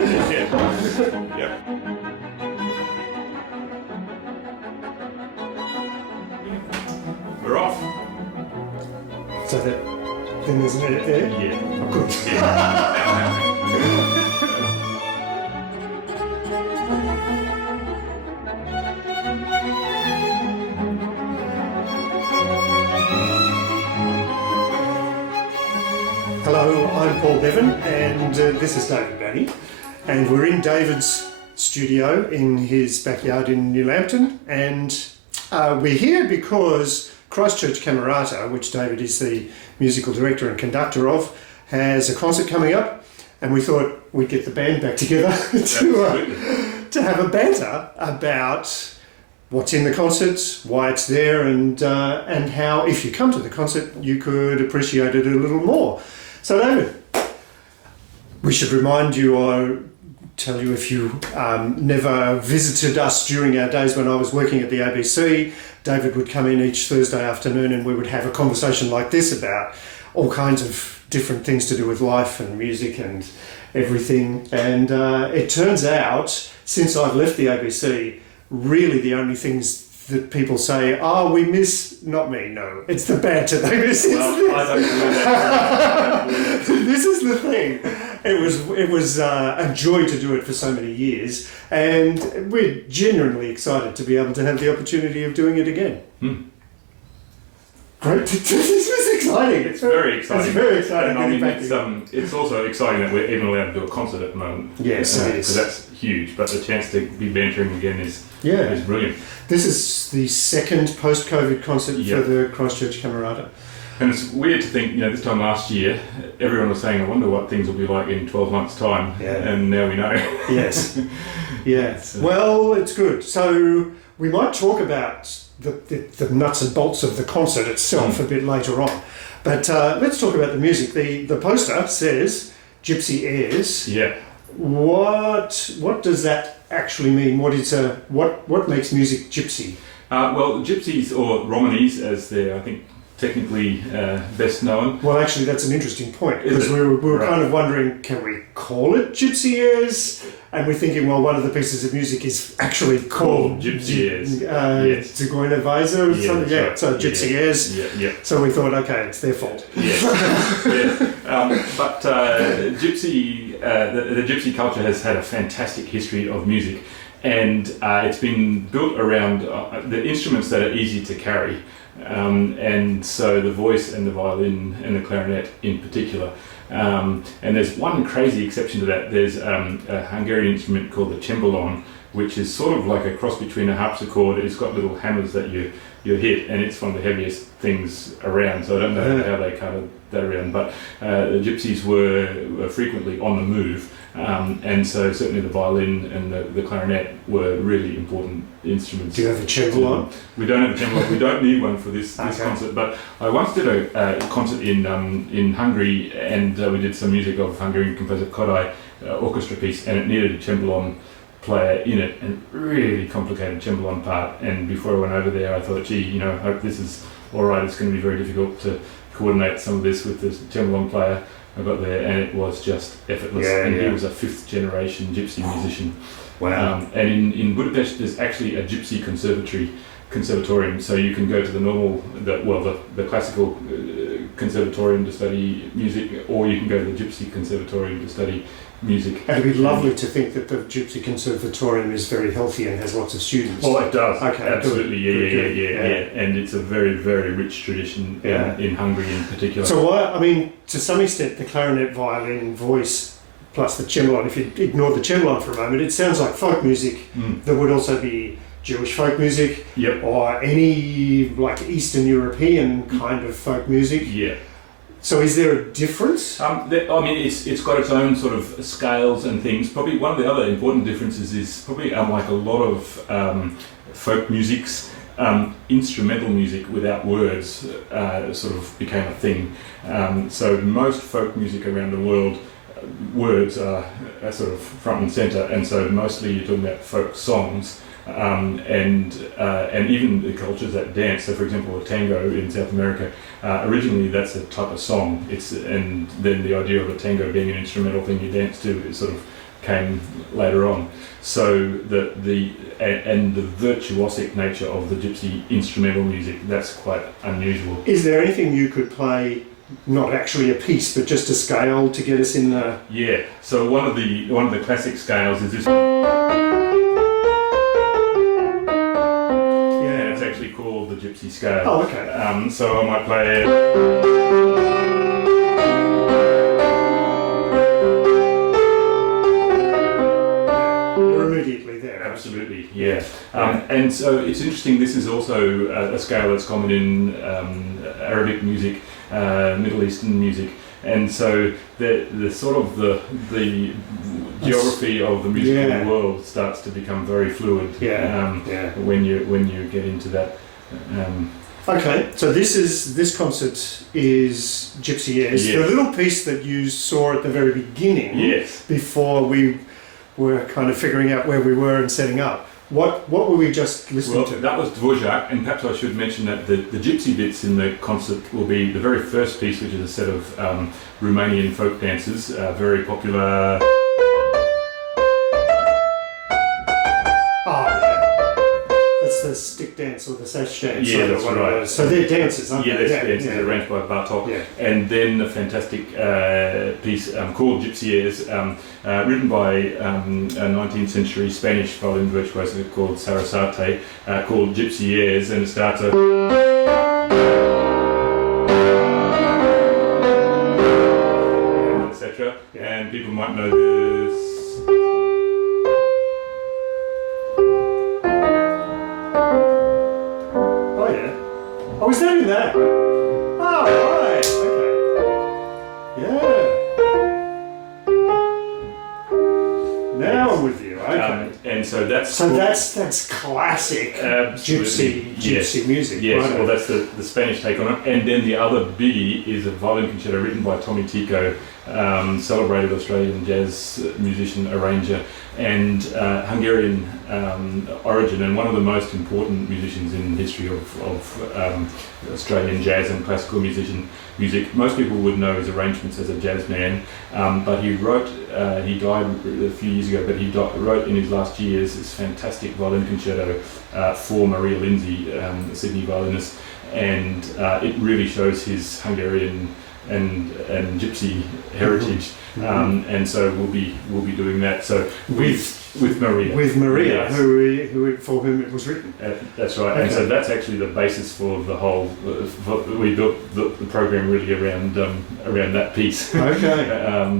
Yeah. Yep. We're off. So that then there's an edit there? Yeah. Oh, good. Hello, I'm Paul Bevan, and this is David Banny, and we're in David's studio in his backyard in New Lambton, and we're here because Christchurch Camerata, which David is the musical director and conductor of, has a concert coming up, and we thought we'd get the band back together to have a banter about what's in the concert, why it's there, and how, if you come to the concert, you could appreciate it a little more. So David, we should remind you or tell you if you never visited us during our days when I was working at the ABC, David would come in each Thursday afternoon and we would have a conversation like this about all kinds of different things to do with life and music and everything. And it turns out, since I've left the ABC, really the only things that people say, oh, we miss, not me, no, it's the banter they miss. Well, I don't do that. This is the thing. It was a joy to do it for so many years, and we're genuinely excited to be able to have the opportunity of doing it again. Great. This was exciting. It's very exciting. It's very exciting. And I mean, it's also exciting that we're even allowed to do a concert at the moment. Yes, it is. So that's huge, but the chance to be bantering again is brilliant. This is the second post-COVID concert for the Christchurch Camerata. And it's weird to think, this time last year, everyone was saying, I wonder what things will be like in 12 months' time. Yeah. And now we know. Yes. Yeah. Well, it's good. So we might talk about the nuts and bolts of the concert itself a bit later on. But let's talk about the music. The poster says Gypsy Airs. Yeah. What does that actually mean? What makes music gypsy? Well, gypsies, or Romanis, as they're, I think, technically best known. Well, actually, that's an interesting point, because we were kind of wondering, can we call it Gypsy Airs? And we're thinking, well, one of the pieces of music is actually called Gypsy Airs. Zigeuner Weise or something. Yeah, so Gypsy Airs. Yeah. So we thought, okay, it's their fault. But gypsy, the gypsy culture has had a fantastic history of music, and it's been built around the instruments that are easy to carry. And so the voice and the violin and the clarinet in particular. And there's one crazy exception to that. There's a Hungarian instrument called the cembalom, which is sort of like a cross between a harpsichord. It's got little hammers that you hit, and it's one of the heaviest things around. So I don't know how they carted that around, but the gypsies were frequently on the move. And so certainly the violin and the clarinet were really important instruments. Do you have a cembalom? We don't have a cembalom. We don't need one for this concert. But I once did a concert in Hungary, and we did some music of Hungarian composer Kodály orchestra piece, and it needed a cembalom player in it, and really complicated cembalom part. And before I went over there, I thought, gee, I hope this is all right. It's going to be very difficult to coordinate some of this with the cembalom player. I got there and it was just effortless. He was a fifth generation gypsy musician. Wow. And in Budapest there's actually a gypsy conservatorium, so you can go to the classical conservatorium to study music, or you can go to the gypsy conservatorium to study music. And it'd be lovely to think that the Gypsy Conservatorium is very healthy and has lots of students. Oh, it does. Okay, absolutely. Yeah. And it's a very, very rich tradition in Hungary in particular. So to some extent, the clarinet, violin, voice, plus the cembalom, if you ignore the cembalom for a moment, it sounds like folk music. There would also be Jewish folk music, or any like Eastern European kind of folk music. Yeah. So is there a difference? It's got its own sort of scales and things. Probably one of the other important differences is probably unlike a lot of folk musics, instrumental music without words sort of became a thing. So most folk music around the world, words are sort of front and centre, and so mostly you're talking about folk songs. And even the cultures that dance. So, for example, a tango in South America, originally that's a type of song. And then the idea of a tango being an instrumental thing you dance to is sort of came later on. So the virtuosic nature of the gypsy instrumental music, that's quite unusual. Is there anything you could play, not actually a piece, but just a scale to get us in the... Yeah, so one of the classic scales is this. And it's actually called the gypsy scale. Oh, okay. So I might play it. Absolutely, yeah. And so it's interesting, this is also a scale that's common in Arabic music, Middle Eastern music, and so the sort of the geography of the musical world starts to become very fluid when you get into that. Okay, so this concert is Gypsy Airs. Yes. The little piece that you saw at the very beginning, yes, before we were kind of figuring out where we were and setting up. What were we just listening to? That was Dvorak, and perhaps I should mention that the gypsy bits in the concert will be the very first piece, which is a set of Romanian folk dances, very popular. That's the stick dance or the sash dance. Yeah, that's right. So they're dances, aren't they? Yeah, dances arranged by Bartok. Yeah. And then a fantastic piece called Gypsy Airs, written by a 19th century Spanish violin virtuoso called Serenade, called Gypsy Airs, and it starts etc. And people might know this. Oh, is that in that? Oh, right. Okay. Yeah. Now I'm with you. Okay. And so that's classic gypsy music. Yes. Right? Well, that's the Spanish take on it. And then the other biggie is a violin concerto written by Tommy Tico, celebrated Australian jazz musician, arranger, and Hungarian origin, and one of the most important musicians in the history of Australian jazz and classical music. Most people would know his arrangements as a jazz man, but he died a few years ago, but he wrote in his last years this fantastic violin concerto for Maria Lindsay, the Sydney violinist, and it really shows his Hungarian and gypsy heritage, and so we'll be doing that. So with Maria, yes. who for whom it was written. That's right, okay. And so that's actually the basis for the whole. We built the program really around that piece. Okay.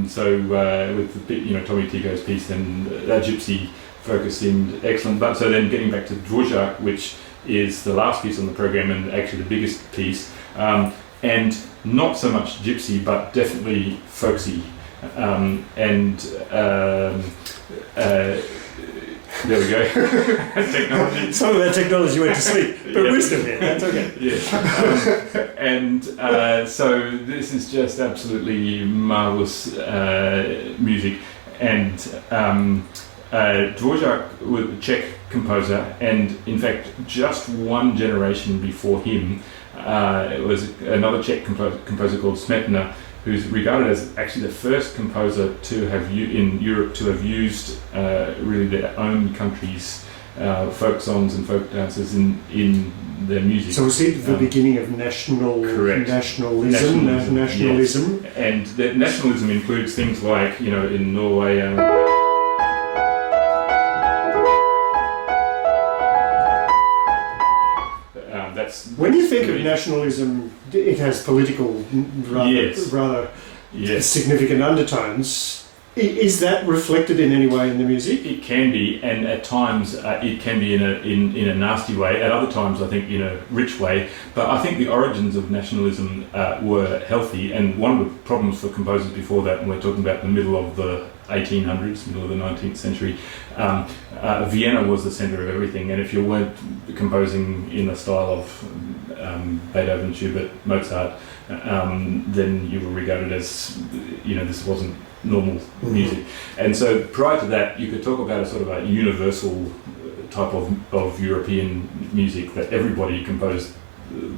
So with Tommy Tico's piece, then that gypsy focus seemed excellent. But so then getting back to Dvorak, which is the last piece on the program and actually the biggest piece. And not so much gypsy, but definitely folksy. There we go. Technology. Some of that technology went to sleep, but we're still here. That's okay. Yeah. So this is just absolutely marvelous music. And Dvorak was a Czech composer, and in fact, just one generation before him, it was another Czech composer called Smetana, who's regarded as actually the first composer to have in Europe to have used really their own country's folk songs and folk dances in their music. So was it the beginning of nationalism? Yes. And the nationalism includes things like, in Norway. When you think of nationalism, it has political, rather significant undertones. Is that reflected in any way in the music? It can be, and at times it can be in a nasty way. At other times, I think in a rich way. But I think the origins of nationalism were healthy, and one of the problems for composers before that, and we're talking about the middle of the 1800s, middle of the 19th century, Vienna was the centre of everything, and if you weren't composing in the style of Beethoven, Schubert, Mozart, then you were regarded as, this wasn't normal music. And so prior to that, you could talk about a sort of a universal type of European music that everybody composed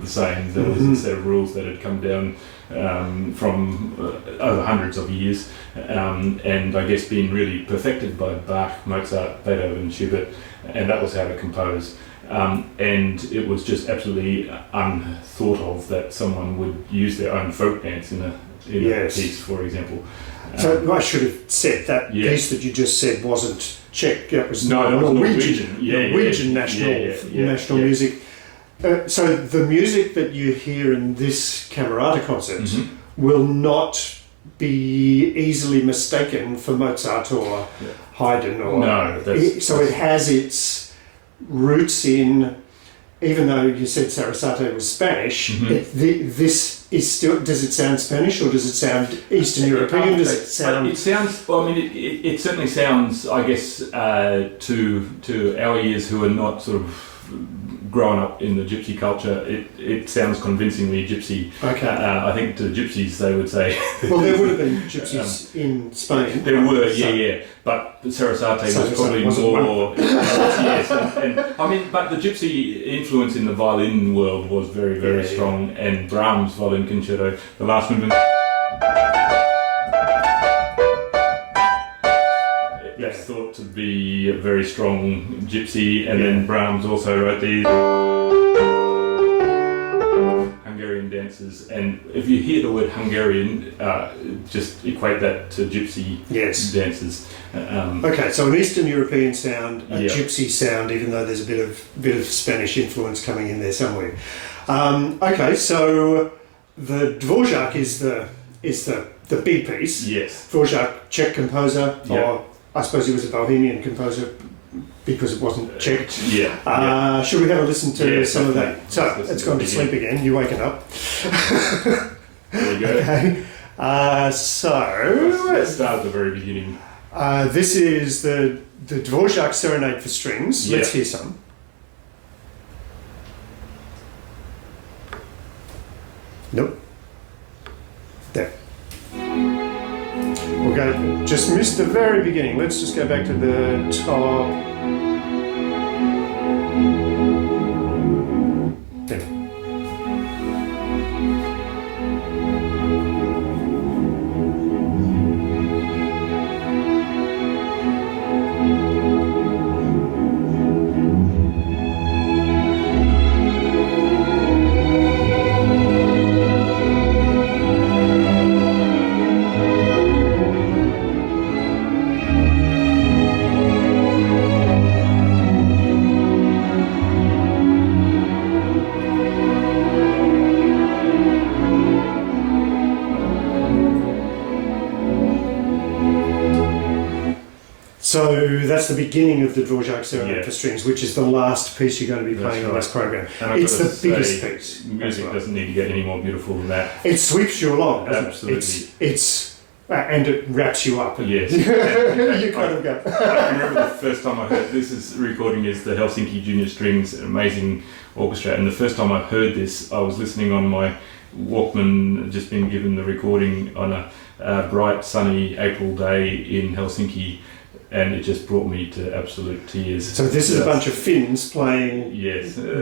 the same. There was a set of rules that had come down from over hundreds of years, and I guess been really perfected by Bach, Mozart, Beethoven, and Schubert, and that was how to compose. And it was just absolutely unthought of that someone would use their own folk dance in a piece, for example. So I should have said that piece that you just said wasn't Czech. It was Norwegian national music. So the music that you hear in this Camerata concert will not be easily mistaken for Mozart or Haydn or so it has its roots in, even though you said Sarasate was Spanish, this is still, does it sound Spanish or does it sound Eastern European? Does it sound... It sounds, well, I mean, it certainly sounds, I guess, to our ears who are not sort of grown up in the gypsy culture, it sounds convincingly gypsy. Okay. I think to gypsies they would say... Well, there would have been gypsies in Spain. There were, but the Sarasate was probably more... yes, and I mean, but the gypsy influence in the violin world was very, very strong, and Brahms' violin concerto, the last movement... It's thought to be a very strong gypsy, and then Brahms also wrote these Hungarian dances, and if you hear the word Hungarian, just equate that to gypsy dances. Okay, so an Eastern European sound, a gypsy sound, even though there's a bit of Spanish influence coming in there somewhere. Okay, so the Dvorak is the big piece. Yes. Dvorak, Czech composer, or I suppose he was a Bohemian composer because it wasn't Czech. Should we have a listen to some of that? So, it's gone to sleep again. You're waking up. There you go. Okay. Let's start at the very beginning. This is the Dvorak Serenade for strings. Let's hear some. Nope. There. We'll go, just missed the very beginning. Let's just go back to the top. There. So that's the beginning of the Dvorak Serenade for strings, which is the last piece you're going to be playing on this program. It's the biggest piece. Music doesn't need to get any more beautiful than that. It sweeps you along, doesn't Absolutely. And it wraps you up. Yes. You kind of go. I remember the first time I heard this recording is the Helsinki Junior Strings, an amazing orchestra. And the first time I heard this, I was listening on my Walkman, just been given the recording on a bright, sunny April day in Helsinki. And it just brought me to absolute tears. So this is a bunch of Finns playing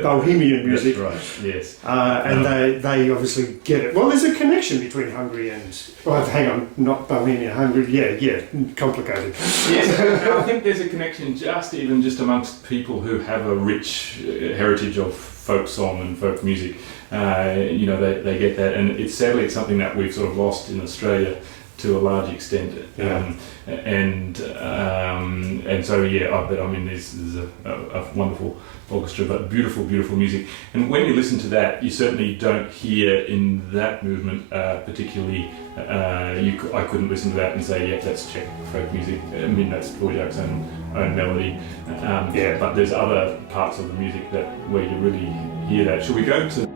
Bohemian music. That's right, yes. And they obviously get it. Well, there's a connection between Hungary and... Well, hang on, not Bohemia, Hungary. Yeah, complicated. Yes, and I think there's a connection just amongst people who have a rich heritage of folk song and folk music. They get that. And it's something that we've sort of lost in Australia to a large extent, and so but I mean there's a wonderful orchestra, but beautiful music. And when you listen to that, you certainly don't hear in that movement particularly. I couldn't listen to that and say, that's Czech folk music. I mean that's Dvorak's own melody. But there's other parts of the music where you really hear that. Shall we go to?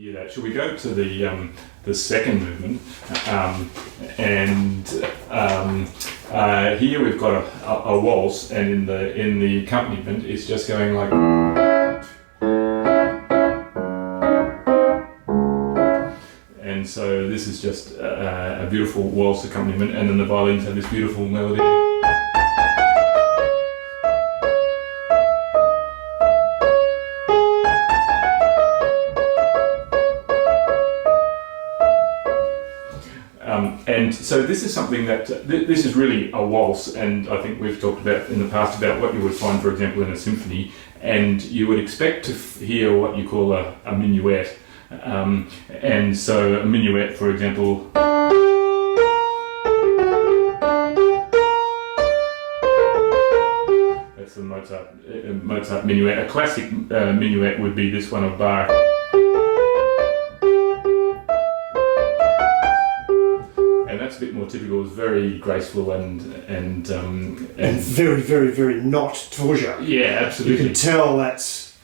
hear that. Should we go to the second movement? Here we've got a waltz, and in the accompaniment, it's just going like. And so this is just a beautiful waltz accompaniment, and then the violins have this beautiful melody. And so this is something that, this is really a waltz, and I think we've talked about in the past about what you would find, for example, in a symphony, and you would expect to hear what you call a minuet. And so a minuet, for example, that's the Mozart minuet. A classic minuet would be this one of Bach. That's a bit more typical. It's very graceful and very, very, very not Dvorak. Yeah, absolutely. You can tell that's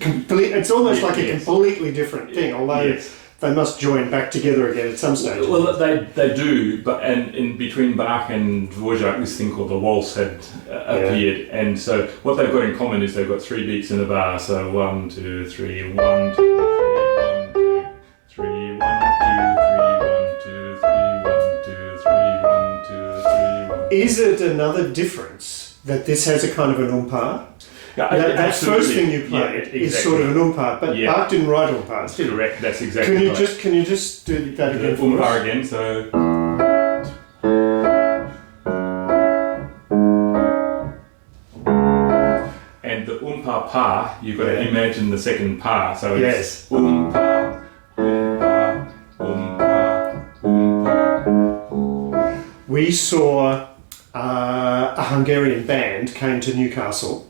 complete. It's almost like a completely different thing. Although they must join back together again at some stage. Well, they do, but and in between Bach and Dvorak, this thing called the waltz had appeared, and so what they've got in common is they've got 3 beats in a bar. So 1, 2, 3, 1, 2, 3, 1, 2, 3, 1, 2, 3, 1, 2, 3, 1, 2, 3, 1. Is it another difference that this has a kind of an umpar? Yeah, that first thing you played is sort of an umpar, but Bach didn't write umpars, did he? Correct. That's exactly right. Can you just do that again for us? Umpar again. So. And the umpar pa, you've got to imagine the second pa. So it's umpar, umpar, umpar, umpar. We saw a Hungarian band came to Newcastle,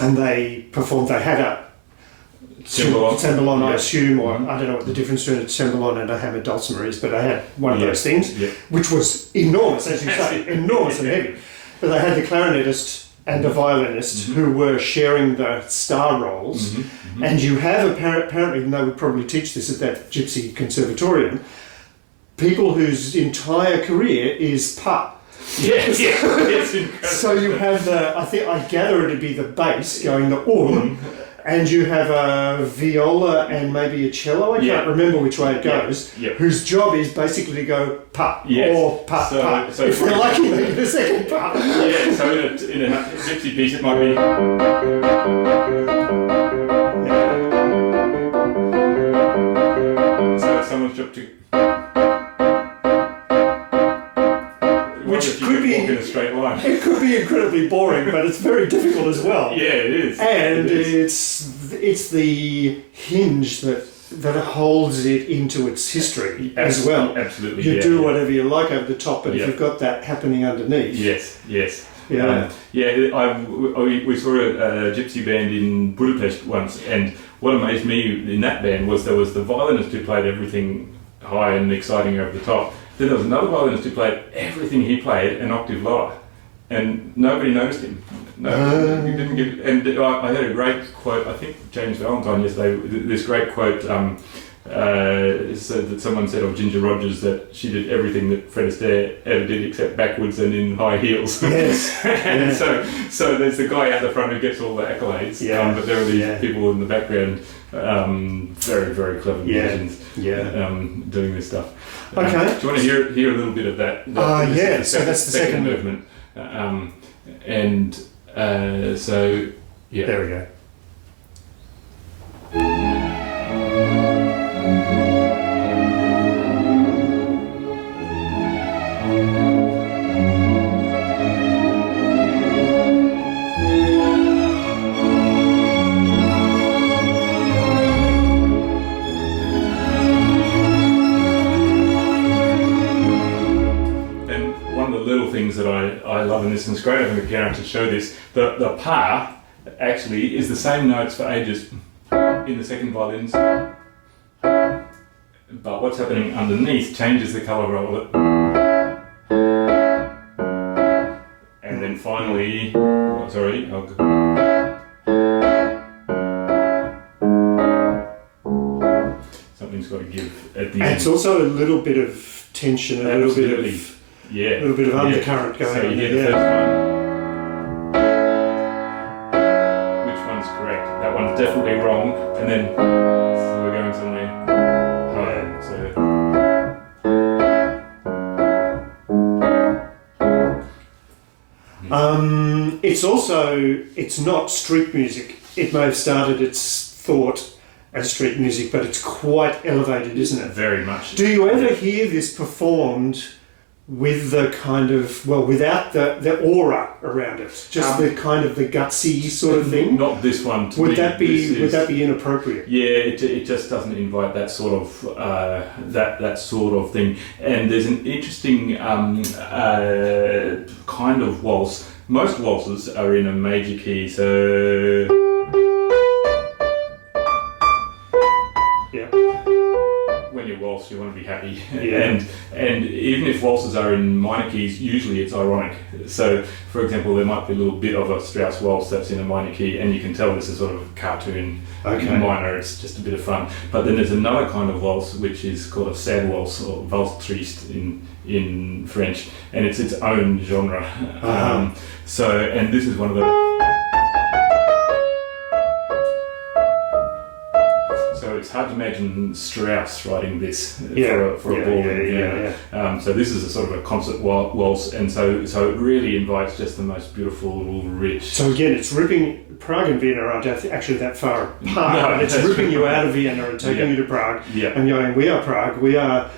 and they performed. They had a cembalon, I assume, or I don't know what the difference between a cembalon and a hammered dulcimer is, but they had one of those things, which was enormous, as you say, enormous and heavy. But they had the clarinetist and the violinist who were sharing the star roles, and you have apparently, and they would probably teach this at that Gypsy Conservatorium, people whose entire career is pa. It's incredible. So you have I gather it'd be the bass going the and you have a viola and maybe a cello, I can't remember which way it goes, whose job is basically to go pa or pa pa. So if they're lucky they get a second pa. Yeah, so in a gypsy piece it might be... So someone's job to... Which could be in a straight line. It could be incredibly boring, but it's very difficult as well. Yeah, it is. And it's the hinge that holds it into its history as well. Absolutely. You do whatever you like over the top, but if you've got that happening underneath. Yes. Yeah. We saw a gypsy band in Budapest once, and what amazed me in that band was there was the violinist who played everything high and exciting over the top. Then there was another violinist who played everything he played an octave lower, and nobody noticed him. He didn't give. And I heard a great quote. I think James Valentine yesterday. This great quote said that someone said of Ginger Rogers that she did everything that Fred Astaire ever did except backwards and in high heels. Yes. And so there's the guy out the front who gets all the accolades. But there are these people in the background, very, very clever musicians, doing this stuff. Okay. Do you want to hear a little bit of that? So that's the second movement. There we go. That I love in this, and it's great having a piano to show this. The pa actually is the same notes for ages in the second violins, but what's happening underneath changes the colour roll of it. And then finally, everything's got to give at the And end. it's also a little bit of tension, a little bit of undercurrent going So on. you hear the first one. Which one's correct? That one's definitely wrong. And then so we're going somewhere higher. It's not street music. It may have started its thought as street music, but it's quite elevated, isn't it? Very much. Do you ever hear this performed with the kind of, well, without the aura around it, just the kind of the gutsy sort of thing? Not this one. Would that be inappropriate? Yeah, it just doesn't invite that sort of that sort of thing. And there's an interesting kind of waltz. Most waltzes are in a major key, so. Yeah. When you waltz, you want to be happy, Yeah. and even if waltzes are in minor keys, usually it's ironic. So, for example, there might be a little bit of a Strauss waltz that's in a minor key, and you can tell this is sort of a cartoon minor. It's just a bit of fun. But then there's another kind of waltz which is called a sad waltz or valse triste in French, and it's its own genre. And this is one of the. So it's hard to imagine Strauss writing this for a ball. So this is a sort of a concert waltz, and so it really invites just the most beautiful, rich. So again, it's ripping. Prague and Vienna aren't actually that far apart, but it's ripping you out of Vienna and taking you to Prague, and going, we are Prague, we are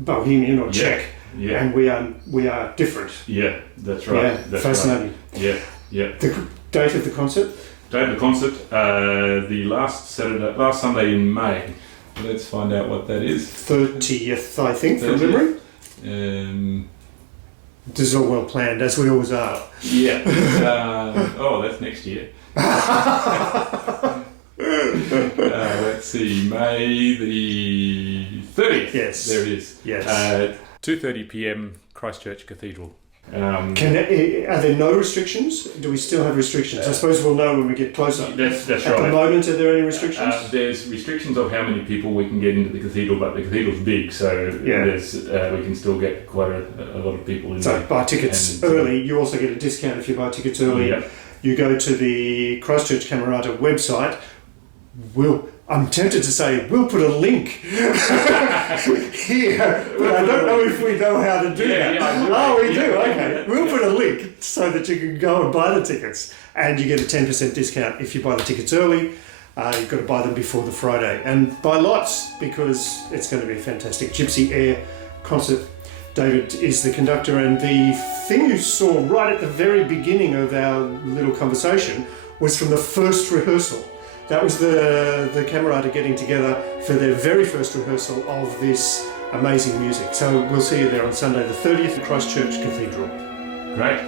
Bohemian or Czech, and we are different. Yeah, that's right. Yeah, that's fascinating. Right. Yeah. The date of the concert? Date of the concert, the last Sunday in May. Let's find out what that is. 30th, I think, from 30th. memory. This is all well planned, as we always are. Yeah. That's next year. Let's see, May the 30th. Yes. There it is. Yes. 2:30 p.m. Christchurch Cathedral. Are there no restrictions? Do we still have restrictions? I suppose we'll know when we get closer. That's right. At the moment, are there any restrictions? There's restrictions of how many people we can get into the cathedral, but the cathedral's big, so there's we can still get quite a lot of people in so there. Buy tickets early. You also get a discount if you buy tickets early. Yeah. You go to the Christchurch Camerata website. I'm tempted to say we'll put a link here, but I don't know if we know how to do that. We do. Okay, we'll put a link so that you can go and buy the tickets, and you get a 10% discount if you buy the tickets early. You've got to buy them before the Friday, and buy lots because it's going to be a fantastic Gypsy Air concert. David is the conductor, and the thing you saw right at the very beginning of our little conversation was from the first rehearsal. That was the Camerata getting together for their very first rehearsal of this amazing music. So we'll see you there on Sunday the 30th at Christchurch Cathedral. Great.